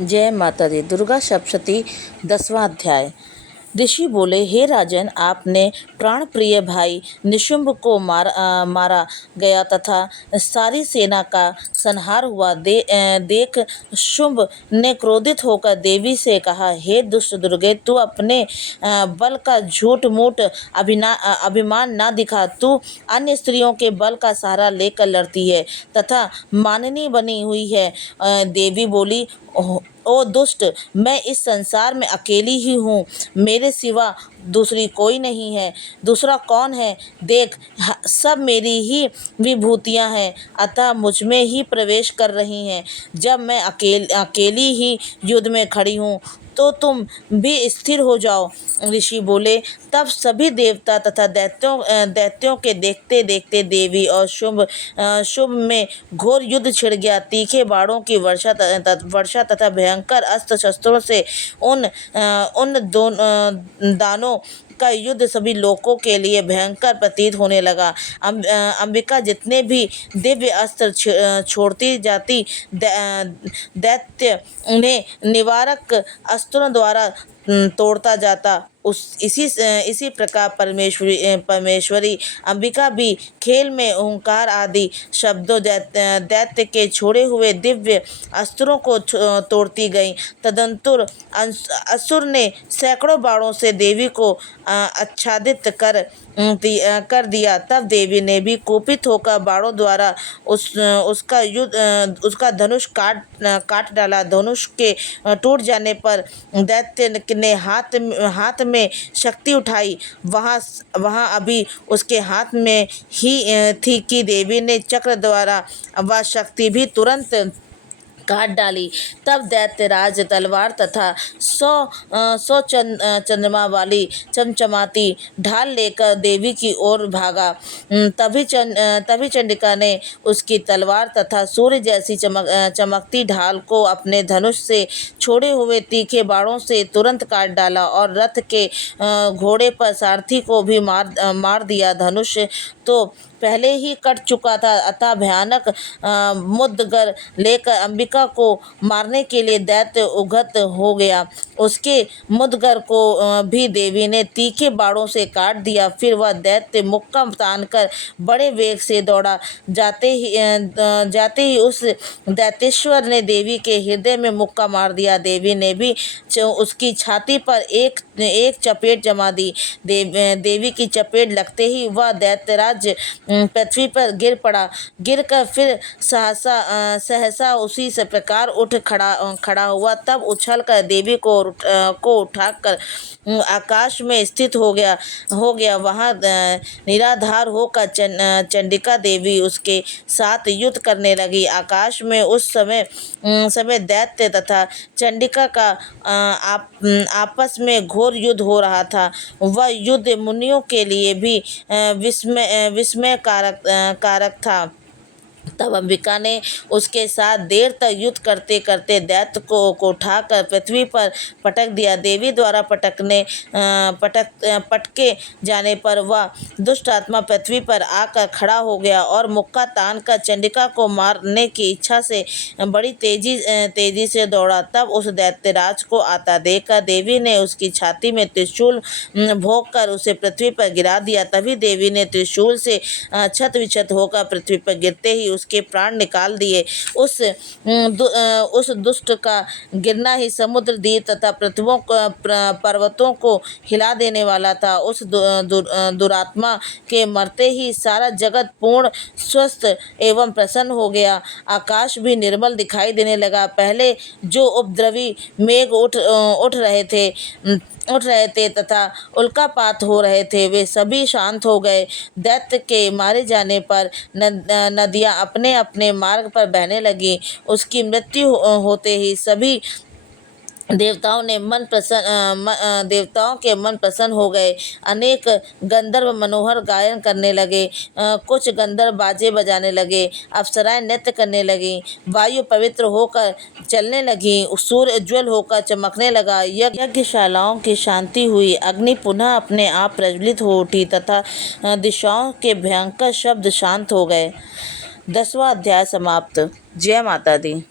जय माता दी। दुर्गा सप्तशती 10वां अध्याय। ऋषि बोले, हे राजन, आपने प्राण प्रिय भाई निशुंभ को मारा गया तथा सारी सेना का संहार हुआ देख शुंभ ने क्रोधित होकर देवी से कहा, हे दुष्ट दुर्गे, तू अपने बल का झूठ मूठ अभिमान ना दिखा। तू अन्य स्त्रियों के बल का सहारा लेकर लड़ती है तथा माननी बनी हुई है। देवी बोली, ओ दुष्ट, मैं इस संसार में अकेली ही हूँ, मेरे सिवा दूसरी कोई नहीं है। दूसरा कौन है? देख, सब मेरी ही विभूतियाँ हैं, अतः मुझ में ही प्रवेश कर रही हैं। जब मैं अकेली ही युद्ध में खड़ी हूँ तो तुम भी स्थिर हो जाओ। ऋषि बोले, तब सभी देवता तथा दैत्यों के देखते देखते देवी और शुंभ में घोर युद्ध छिड़ गया। तीखे बाणों की वर्षा तथा भयंकर अस्त्र शस्त्रों से उन दानों का युद्ध सभी लोगों के लिए भयंकर प्रतीत होने लगा। अंबिका जितने भी दिव्य अस्त्र छोड़ती जाती, दैत्य उन्हें निवारक अस्त्रों द्वारा तोड़ता जाता। इसी प्रकार परमेश्वरी अंबिका भी खेल में ओंकार आदि शब्दों दैत्य के छोड़े हुए दिव्य अस्त्रों को तोड़ती गई। तदंतर असुर ने सैकड़ों बाणों से देवी को आच्छादित कर दिया। तब देवी ने भी कुपित होकर बाणों द्वारा उसका धनुष काट डाला। धनुष के टूट जाने पर दैत्य ने हाथ में शक्ति उठाई। वहाँ अभी उसके हाथ में ही थी कि देवी ने चक्र द्वारा वह शक्ति भी तुरंत काट डाली। तब दैत्यराज तलवार तथा 100 चंद्रमा वाली चमचमाती ढाल लेकर देवी की ओर भागा। तभी चंडिका ने उसकी तलवार तथा सूर्य जैसी चमकती ढाल को अपने धनुष से छोड़े हुए तीखे बाणों से तुरंत काट डाला और रथ के घोड़े पर सारथी को भी मार दिया। धनुष तो पहले ही कट चुका था, अतः भयानक मुद्गर लेकर अंबिका को मारने के लिए दैत्य उद्यत हो गया। उसके मुद्गर को भी देवी ने तीखे बाणों से काट दिया। फिर वह दैत्य मुक्का तानकर बड़े वेग से दौड़ा। जाते ही उस दैत्येश्वर ने देवी के हृदय में मुक्का मार दिया। देवी ने भी उसकी छाती पर एक चपेट जमा दी। देवी की चपेट लगते ही वह दैत्यराज पृथ्वी पर गिर पड़ा। गिरकर फिर सहसा उसी से प्रकार उठ खड़ा हुआ। तब उछलकर देवी को उठाकर आकाश में स्थित हो गया। वहाँ निराधार होकर चंडिका देवी उसके साथ युद्ध करने लगी। आकाश में उस समय दैत्य तथा चंडिका का आपस में घोर युद्ध हो रहा था। वह युद्ध मुनियों के लिए भी विस्मय कारक था। तब अंबिका ने उसके साथ देर तक युद्ध करते करते दैत्य को उठाकर पृथ्वी पर पटक दिया। देवी द्वारा पटके जाने पर वह दुष्ट आत्मा पृथ्वी पर आकर खड़ा हो गया और मुक्का तान कर चंडिका को मारने की इच्छा से बड़ी तेजी से दौड़ा। तब उस दैत्यराज को आता देखकर देवी ने उसकी छाती में त्रिशूल भोंक कर उसे पृथ्वी पर गिरा दिया। तभी देवी ने त्रिशूल से छत विछत होकर पृथ्वी पर गिरते ही उसके प्राण निकाल दिए। उस दुष्ट का गिरना ही समुद्र, द्वीप तथा पर्वतों को हिला देने वाला था। उस दुरात्मा के मरते ही सारा जगत पूर्ण स्वस्थ एवं प्रसन्न हो गया। आकाश भी निर्मल दिखाई देने लगा। पहले जो उपद्रवी मेघ उठ रहे थे तथा उल्कापात हो रहे थे, वे सभी शांत हो गए। दैत्य के मारे जाने पर नदियाँ अपने अपने मार्ग पर बहने लगी। उसकी मृत्यु होते ही सभी देवताओं के मन प्रसन्न हो गए। अनेक गंधर्व मनोहर गायन करने लगे। कुछ गंधर्व बाजे बजाने लगे। अप्सराएं नृत्य करने लगीं। वायु पवित्र होकर चलने लगी। सूर्य उज्ज्वल होकर चमकने लगा। यज्ञशालाओं की शांति हुई। अग्नि पुनः अपने आप प्रज्वलित हो उठी तथा दिशाओं के भयंकर शब्द शांत हो गए। 10वां अध्याय समाप्त। जय माता दी।